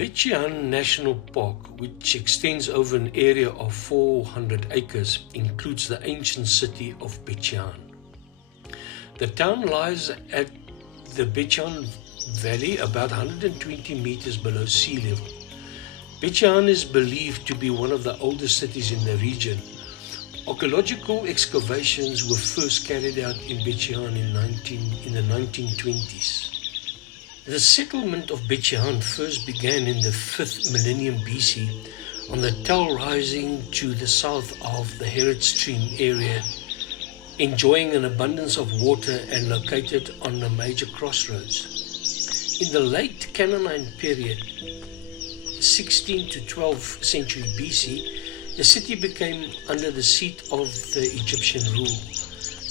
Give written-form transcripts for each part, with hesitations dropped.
Beit She'an National Park, which extends over an area of 400 acres, includes the ancient city of Beit She'an. The town lies at the Beit She'an Valley, about 120 meters below sea level. Beit She'an is believed to be one of the oldest cities in the region. Archaeological excavations were first carried out in Beit She'an in the 1920s. The settlement of Beit She'an first began in the 5th millennium BC on the Tel rising to the south of the Heret Stream area, enjoying an abundance of water and located on a major crossroads. In the late Canaanite period, 16th to 12th century BC, the city became under the seat of the Egyptian rule.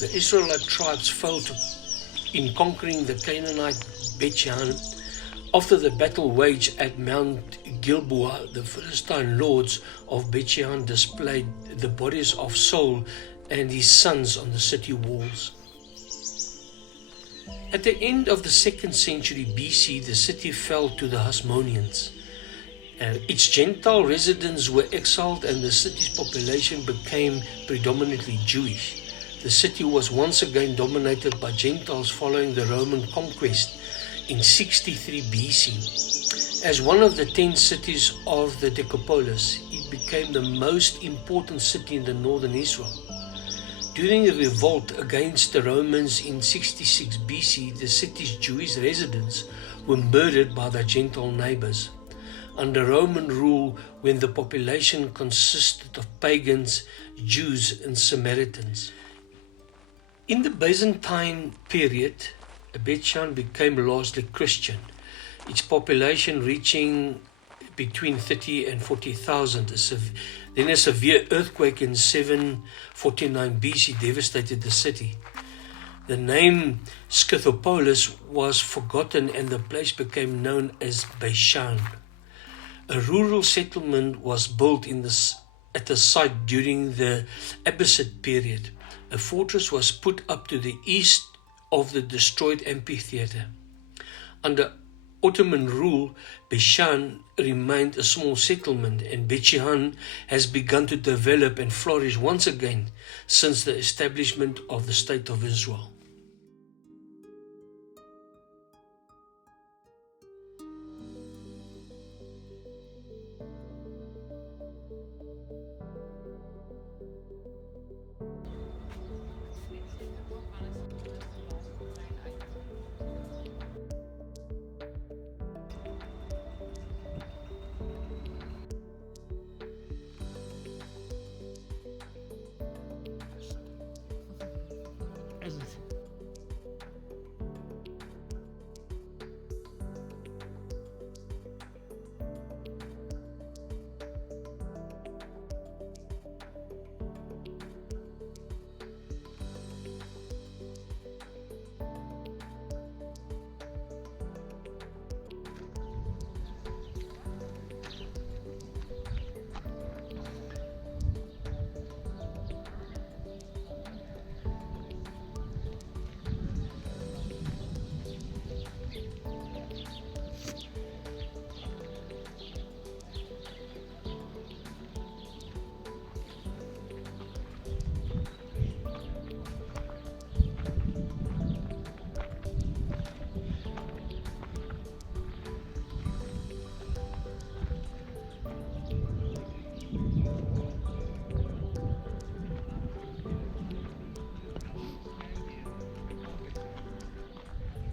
The Israelite tribes failed in conquering the Canaanite Beit She'an. After the battle waged at Mount Gilboa, the Philistine lords of Beit She'an displayed the bodies of Saul and his sons on the city walls. At the end of the 2nd century BC, the city fell to the Hasmoneans. Its Gentile residents were exiled and the city's population became predominantly Jewish. The city was once again dominated by Gentiles following the Roman conquest in 63 BC. As one of the 10 cities of the Decapolis, it became the most important city in the northern Israel. During a revolt against the Romans in 66 BC, the city's Jewish residents were murdered by their Gentile neighbors. Under Roman rule, when the population consisted of pagans, Jews and Samaritans. In the Byzantine period, Beit She'an became largely Christian, its population reaching between 30 and 40,000. Then a severe earthquake in 749 BC devastated the city. The name Scythopolis was forgotten and the place became known as Beit She'an. A rural settlement was built at the site during the Abbasid period. A fortress was put up to the east of the destroyed amphitheater. Under Ottoman rule, Beit She'an remained a small settlement, and Beit She'an has begun to develop and flourish once again since the establishment of the State of Israel.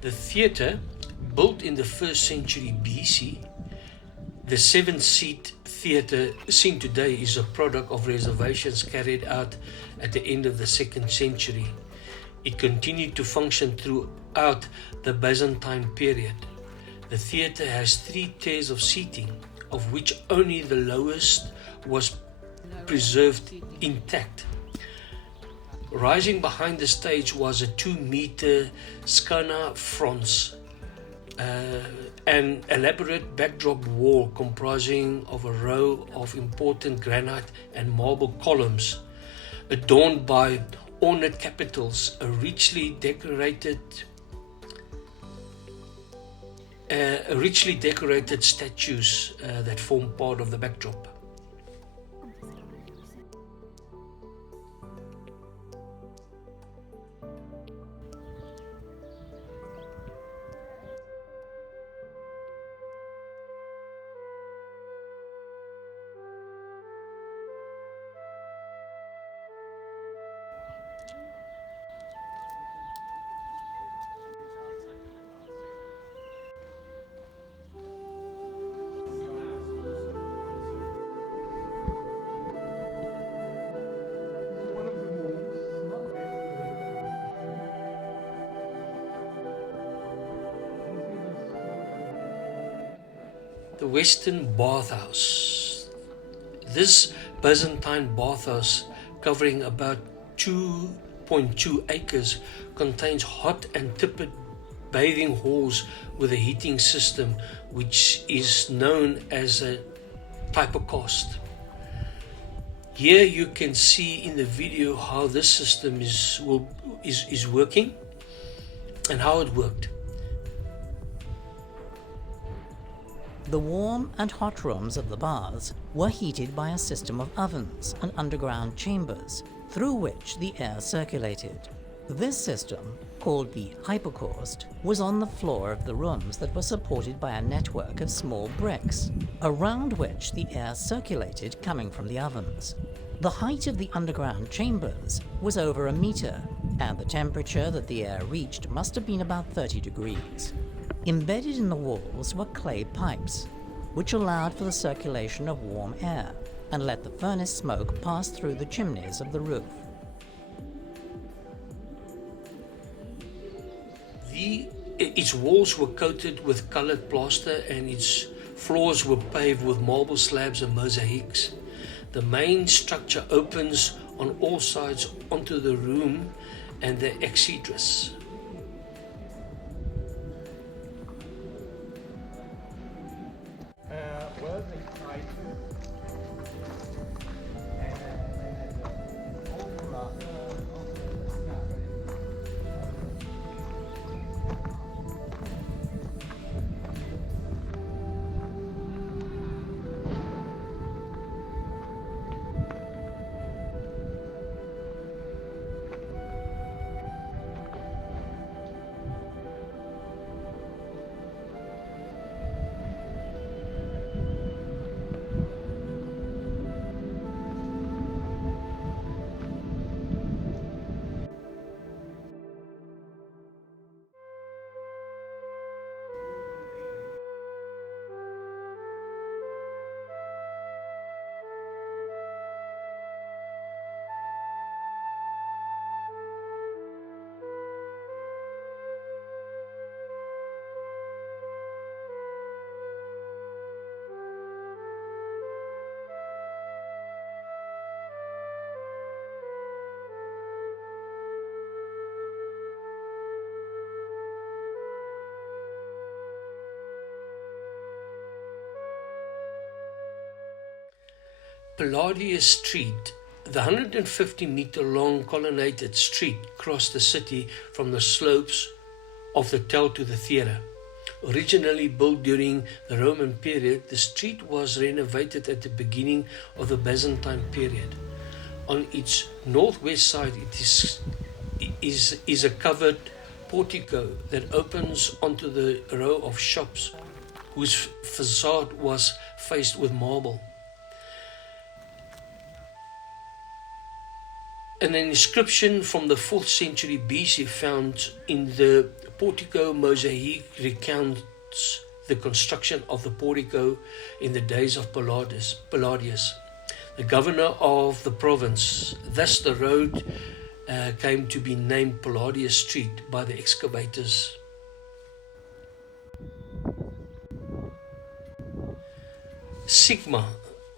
The theatre, built in the 1st century BC, the 7-seat theatre seen today is a product of reservations carried out at the end of the 2nd century. It continued to function throughout the Byzantine period. The theatre has 3 tiers of seating, of which only the lowest was preserved intact. Rising behind the stage was a 2-meter scena fronts, an elaborate backdrop wall comprising of a row of important granite and marble columns, adorned by ornate capitals, a richly decorated richly decorated statues that form part of the backdrop. The Western Bathhouse. This Byzantine bathhouse, covering about 2.2 acres, contains hot and tepid bathing halls with a heating system which is known as a typocast. Here you can see in the video how this system is working and how it worked. The warm and hot rooms of the baths were heated by a system of ovens and underground chambers through which the air circulated. This system, called the hypocaust, was on the floor of the rooms that were supported by a network of small bricks, around which the air circulated coming from the ovens. The height of the underground chambers was over a meter, and the temperature that the air reached must have been about 30 degrees. Embedded in the walls were clay pipes, which allowed for the circulation of warm air and let the furnace smoke pass through the chimneys of the roof. Its walls were coated with colored plaster and its floors were paved with marble slabs and mosaics. The main structure opens on all sides onto the room and the exedras. Palladius Street, the 150-meter-long colonnaded street, crossed the city from the slopes of the Tell to the theatre. Originally built during the Roman period, the street was renovated at the beginning of the Byzantine period. On its northwest side it is a covered portico that opens onto the row of shops whose facade was faced with marble. An inscription from the 4th century BC found in the portico mosaic recounts the construction of the portico in the days of Palladius, the governor of the province. Thus the road came to be named Palladius Street by the excavators. Sigma,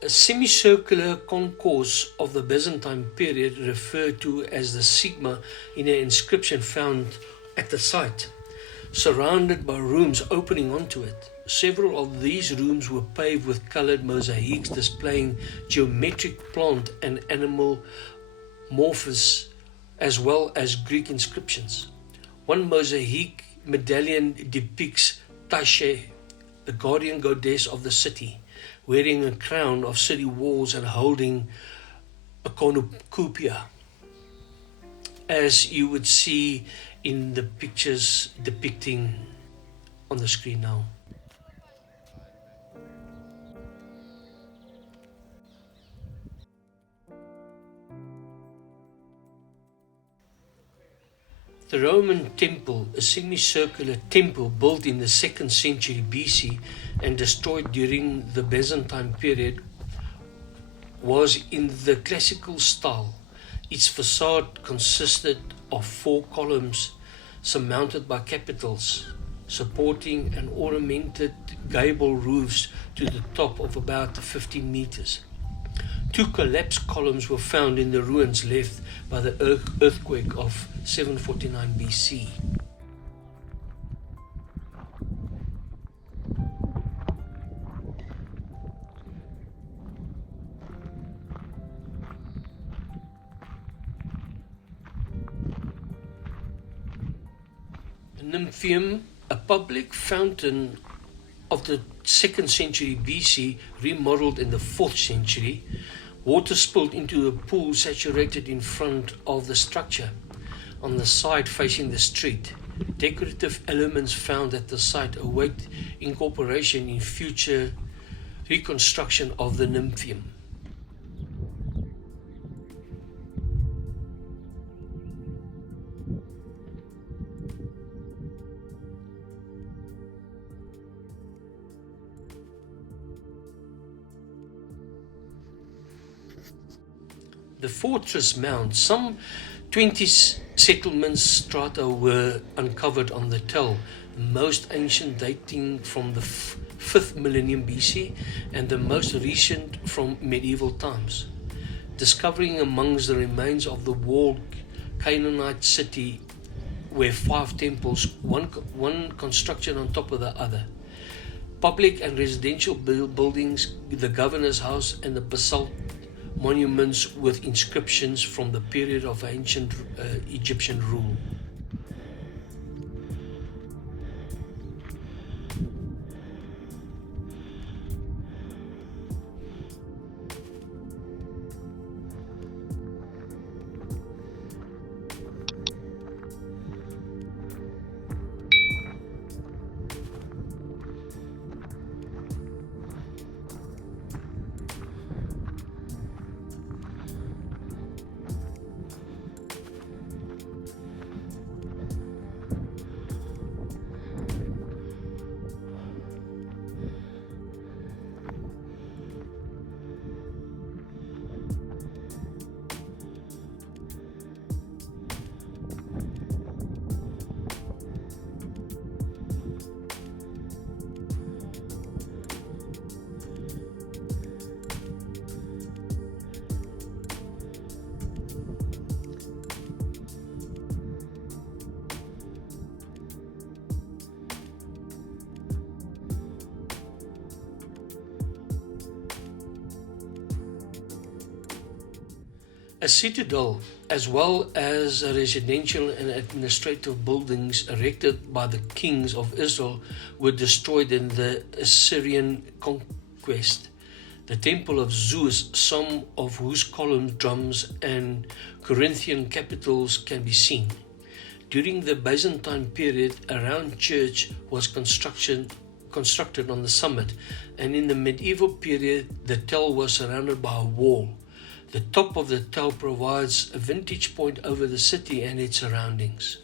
a semicircular concourse of the Byzantine period referred to as the Sigma in an inscription found at the site, surrounded by rooms opening onto it. Several of these rooms were paved with colored mosaics displaying geometric plant and animal morphs as well as Greek inscriptions. One mosaic medallion depicts Tashe, the guardian goddess of the city, wearing a crown of city walls and holding a cornucopia, as you would see in the pictures depicting on the screen now. The Roman temple, a semicircular temple built in the 2nd century BC and destroyed during the Byzantine period, was in the classical style. Its facade consisted of 4 columns surmounted by capitals, supporting an ornamented gable roofs to the top of about 15 meters. 2 collapsed columns were found in the ruins left by the earthquake of 749 BC. Nymphium, a public fountain of the 2nd century BC, remodeled in the 4th century. Water spilled into a pool saturated in front of the structure, on the side facing the street. Decorative elements found at the site await incorporation in future reconstruction of the Nymphium. The fortress mount, some 20 settlements strata were uncovered on the tell, most ancient dating from the 5th millennium BC and the most recent from medieval times. Discovering amongst the remains of the walled Canaanite city were 5 temples, one construction on top of the other. Public and residential buildings, the governor's house and the basalt monuments with inscriptions from the period of ancient Egyptian rule. A citadel, as well as residential and administrative buildings erected by the kings of Israel, were destroyed in the Assyrian conquest. The temple of Zeus, some of whose columns, drums, and Corinthian capitals can be seen. During the Byzantine period, a round church was constructed on the summit, and in the medieval period, the tell was surrounded by a wall. The top of the tell provides a vantage point over the city and its surroundings.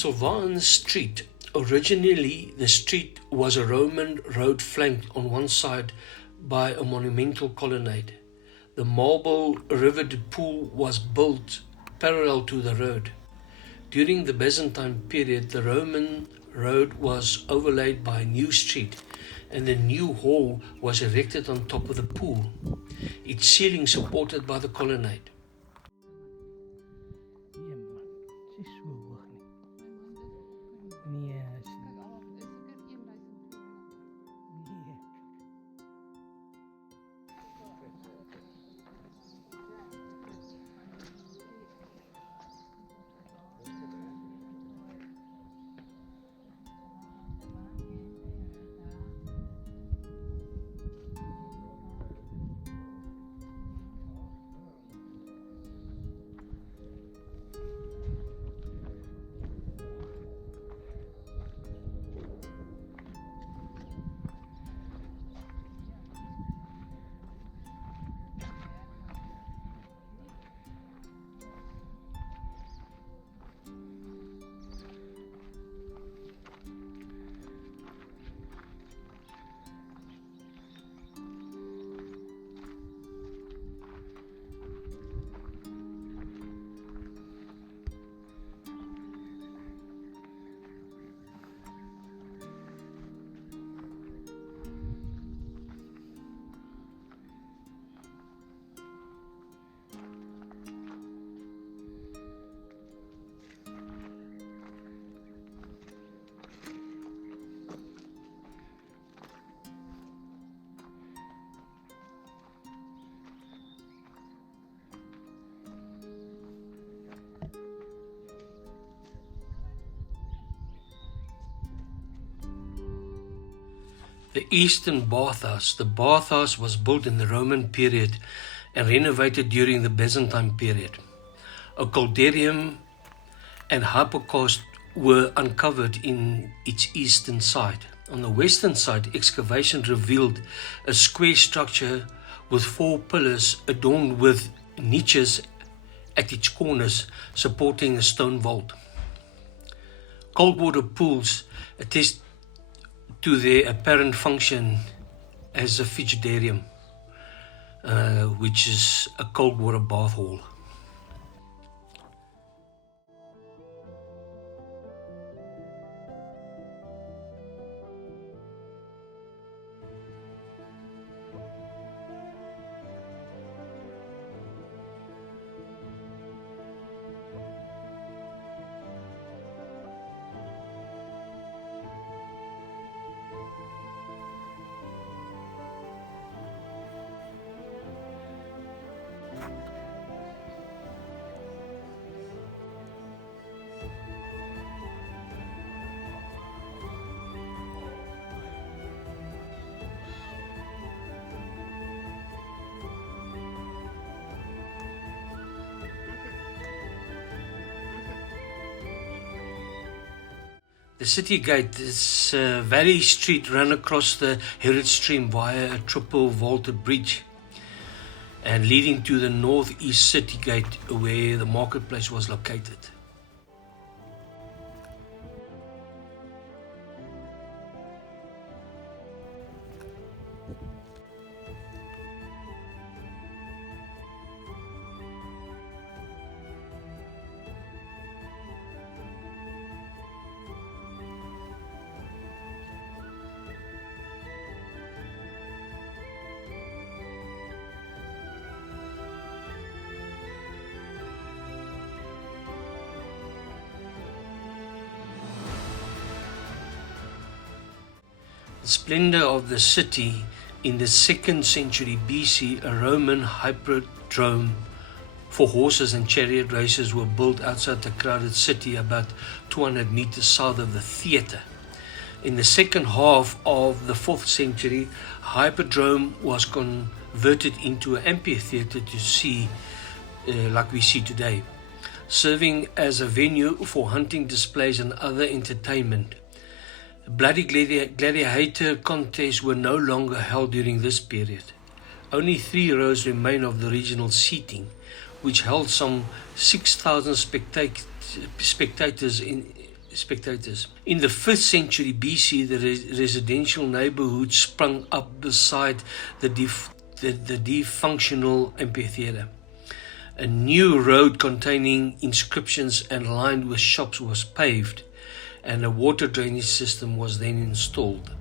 Sylvanus Street. Originally, the street was a Roman road flanked on one side by a monumental colonnade. The marble riveted pool was built parallel to the road. During the Byzantine period, the Roman road was overlaid by a new street, and a new hall was erected on top of the pool, its ceiling supported by the colonnade. The Eastern Bathhouse. The bathhouse was built in the Roman period and renovated during the Byzantine period. A caldarium and hypocaust were uncovered in its eastern side. On the western side, excavation revealed a square structure with 4 pillars adorned with niches at its corners supporting a stone vault. Cold water pools attest to their apparent function as a frigidarium, which is a cold water bath hall. The city gate is a valley street run across the Herod Stream via a triple vaulted bridge and leading to the northeast city gate where the marketplace was located. The splendor of the city in the 2nd century BC, a Roman hippodrome for horses and chariot races were built outside the crowded city about 200 meters south of the theatre. In the second half of the 4th century, hippodrome was converted into an amphitheatre to see, like we see today, serving as a venue for hunting displays and other entertainment. Bloody gladiator contests were no longer held during this period. Only 3 rows remain of the original seating, which held some 6,000 spectators spectators. In the 5th century BC, the residential neighborhood sprung up beside the defunctional amphitheater. A new road containing inscriptions and lined with shops was paved, and a water drainage system was then installed.